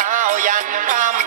เช้ายันคำ